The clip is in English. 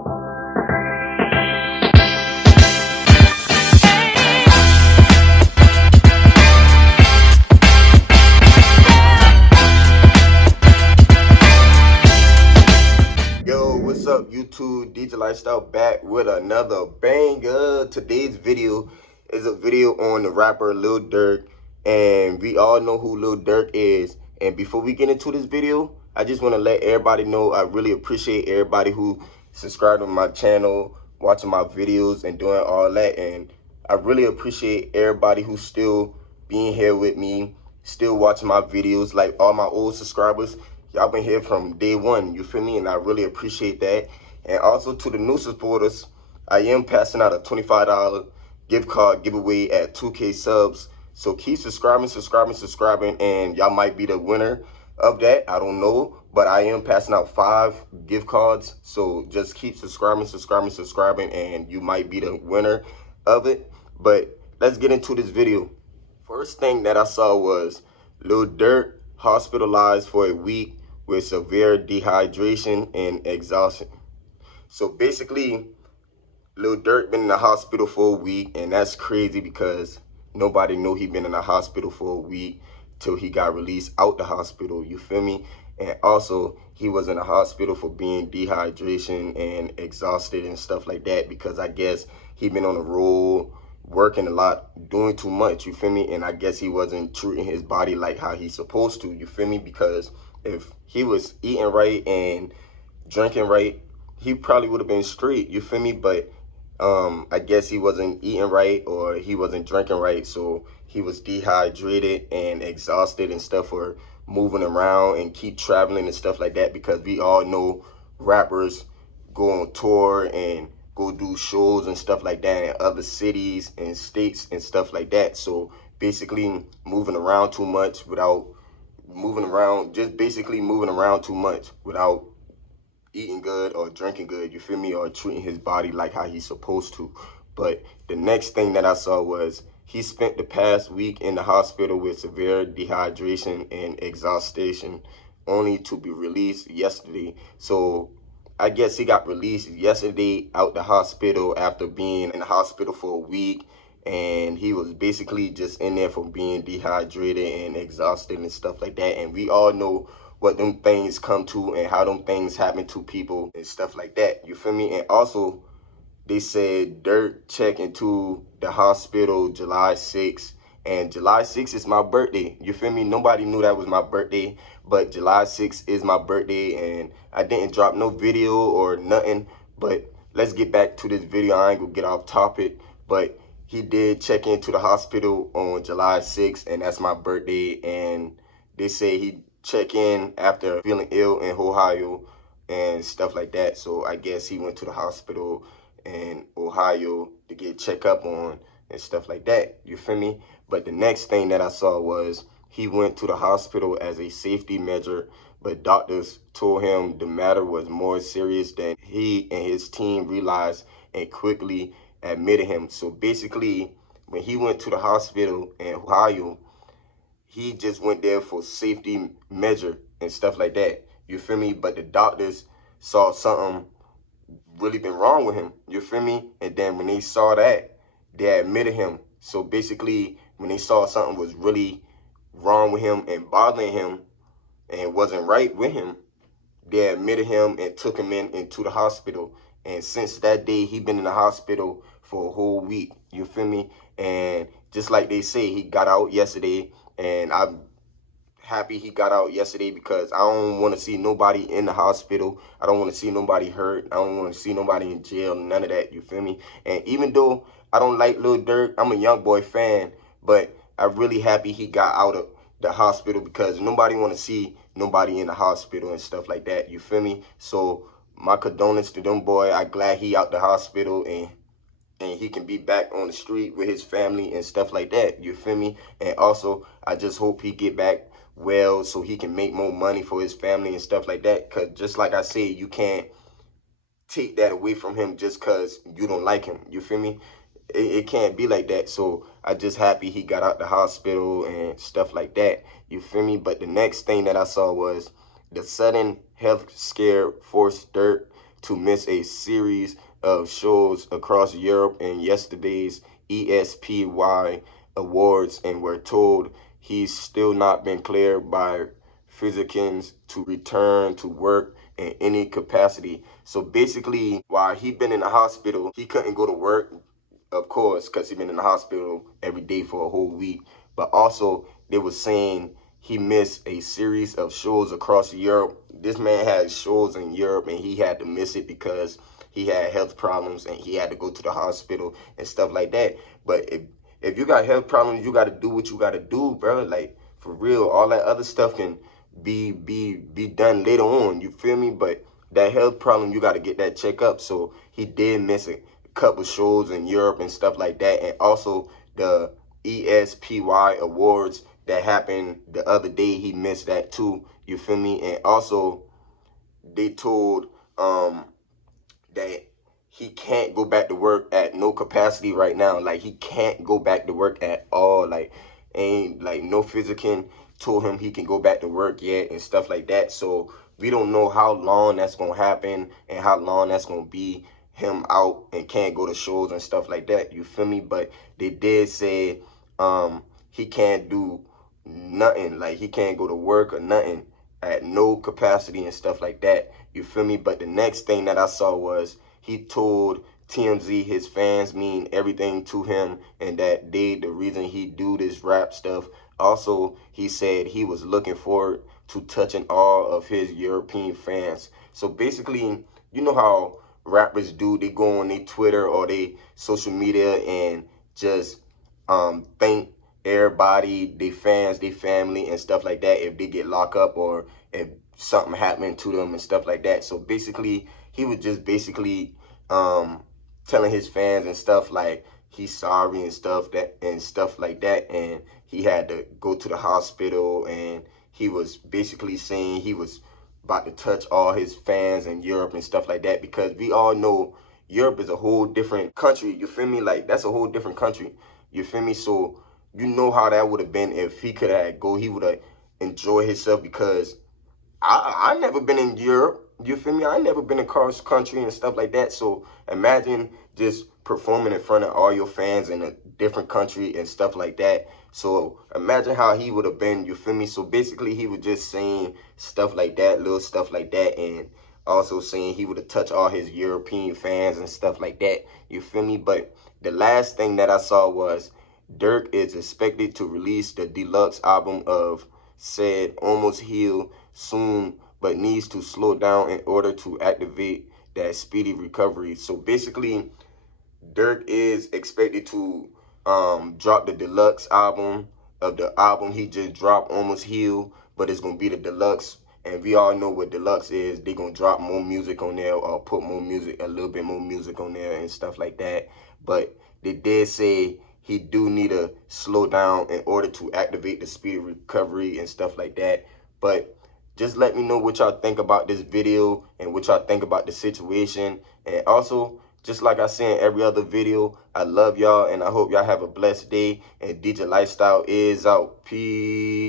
Yo, what's up YouTube? DJ Lifestyle back with another banger. Today's video is a video on the rapper Lil Durk, and we all know who Lil Durk is. And before we get into this video, I just want to let everybody know I really appreciate everybody who subscribed to my channel, watching my videos and doing all that. And I really appreciate everybody who's still being here with me, still watching my videos, like all my old subscribers. Y'all been here from day one, you feel me? And I really appreciate that. And also to the new supporters, I am passing out a $25 gift card giveaway at 2K subs. So keep subscribing, and y'all might be the winner of that. I don't know, but I am passing out 5 gift cards. So just keep subscribing, and you might be the winner of it. But let's get into this video. First thing that I saw was Lil Durk hospitalized for a week with severe dehydration and exhaustion. So basically, Lil Durk been in the hospital for a week, and that's crazy because nobody knew he been in the hospital for a week till he got released out the hospital, you feel me? And also, he was in the hospital for being dehydration and exhausted and stuff like that because I guess he been on the road, working a lot, doing too much, you feel me? And I guess he wasn't treating his body like how he's supposed to, you feel me? Because if he was eating right and drinking right, he probably would have been straight, you feel me? But I guess he wasn't eating right or he wasn't drinking right, so he was dehydrated and exhausted and stuff for moving around and keep traveling and stuff like that, because we all know rappers go on tour and go do shows and stuff like that in other cities and states and stuff like that. So basically moving around too much without eating good or drinking good, you feel me, or treating his body like how he's supposed to. But the next thing that I saw was he spent the past week in the hospital with severe dehydration and exhaustion, only to be released yesterday. So I guess he got released yesterday out the hospital after being in the hospital for a week, and he was basically just in there for being dehydrated and exhausted and stuff like that. And we all know what them things come to and how them things happen to people and stuff like that, you feel me? And also, they said Durk checked into the hospital July 6th, and July 6th is my birthday, you feel me? Nobody knew that was my birthday, but July 6th is my birthday, and I didn't drop no video or nothing. But let's get back to this video. I ain't gonna get off topic, but he did check into the hospital on July 6th, and that's my birthday. And they say he checked in after feeling ill in Ohio and stuff like that. So I guess he went to the hospital in Ohio to get checked up on and stuff like that, you feel me? But the next thing that I saw was he went to the hospital as a safety measure, but doctors told him the matter was more serious than he and his team realized and quickly admitted him. So basically, when he went to the hospital in Ohio, he just went there for safety measure and stuff like that, you feel me? But the doctors saw something really been wrong with him, you feel me? And then when they saw that, they admitted him. So basically, when they saw something was really wrong with him and bothering him and wasn't right with him, they admitted him and took him into the hospital. And since that day, he been in the hospital for a whole week, you feel me? And just like they say, he got out yesterday, and I'm happy he got out yesterday because I don't want to see nobody in the hospital. I don't want to see nobody hurt. I don't want to see nobody in jail, none of that, you feel me? And even though I don't like Lil Durk, I'm a Young Boy fan, but I'm really happy he got out of the hospital because nobody want to see nobody in the hospital and stuff like that, you feel me? So my condolences to them boy. I'm glad he out the hospital and he can be back on the street with his family and stuff like that, you feel me? And also, I just hope he get back well so he can make more money for his family and stuff like that. Because just like I said, you can't take that away from him just because you don't like him, you feel me? It can't be like that. So I just happy he got out the hospital and stuff like that, you feel me? But the next thing that I saw was the sudden health scare forced Durk to miss a series of shows across Europe in yesterday's ESPY awards, and we're told he's still not been cleared by physicians to return to work in any capacity. So basically, while he been in the hospital, he couldn't go to work, of course, because he been in the hospital every day for a whole week. But also, they were saying he missed a series of shows across Europe. This man had shows in Europe, and he had to miss it because he had health problems and he had to go to the hospital and stuff like that. But if you got health problems, you got to do what you got to do, bro. Like, for real, all that other stuff can be done later on. You feel me? But that health problem, you got to get that check up. So he did miss a couple shows in Europe and stuff like that, and also the ESPY awards that happened the other day, he missed that too. You feel me? And also, they told that he can't go back to work at no capacity right now. Like, he can't go back to work at all. Like, ain't like no physician told him he can go back to work yet and stuff like that. So we don't know how long that's gonna happen and how long that's gonna be him out and can't go to shows and stuff like that. You feel me? But they did say he can't do nothing. Like, he can't go to work or nothing at no capacity and stuff like that. You feel me? But the next thing that I saw was he told TMZ his fans mean everything to him and that they the reason he do this rap stuff. Also, he said he was looking forward to touching all of his European fans. So basically, you know how rappers do, they go on their Twitter or they social media and just thank everybody, they fans, they family and stuff like that if they get locked up or if something happened to them and stuff like that. So basically, he was just basically telling his fans and stuff like he's sorry and stuff like that, and he had to go to the hospital, and he was basically saying he was about to touch all his fans in Europe and stuff like that, because we all know Europe is a whole different country. You feel me? Like, that's a whole different country. You feel me? So you know how that would have been if he could have he would have enjoyed himself, because I never been in Europe. You feel me? I never been across country and stuff like that. So imagine just performing in front of all your fans in a different country and stuff like that. So imagine how he would have been. You feel me? So basically, he was just saying stuff like that, little stuff like that, and also saying he would have touched all his European fans and stuff like that. You feel me? But the last thing that I saw was Durk is expected to release the deluxe album of said Almost Healed soon, but needs to slow down in order to activate that speedy recovery. So basically, Durk is expected to drop the deluxe album of the album he just dropped, Almost Healed, but it's gonna be the deluxe. And we all know what deluxe is. They're gonna drop more music on there or put more music, a little bit more music on there and stuff like that. But they did say he do need to slow down in order to activate the speed recovery and stuff like that. But just let me know what y'all think about this video and what y'all think about the situation. And also, just like I say in every other video, I love y'all and I hope y'all have a blessed day. And DJ Lifestyle is out. Peace.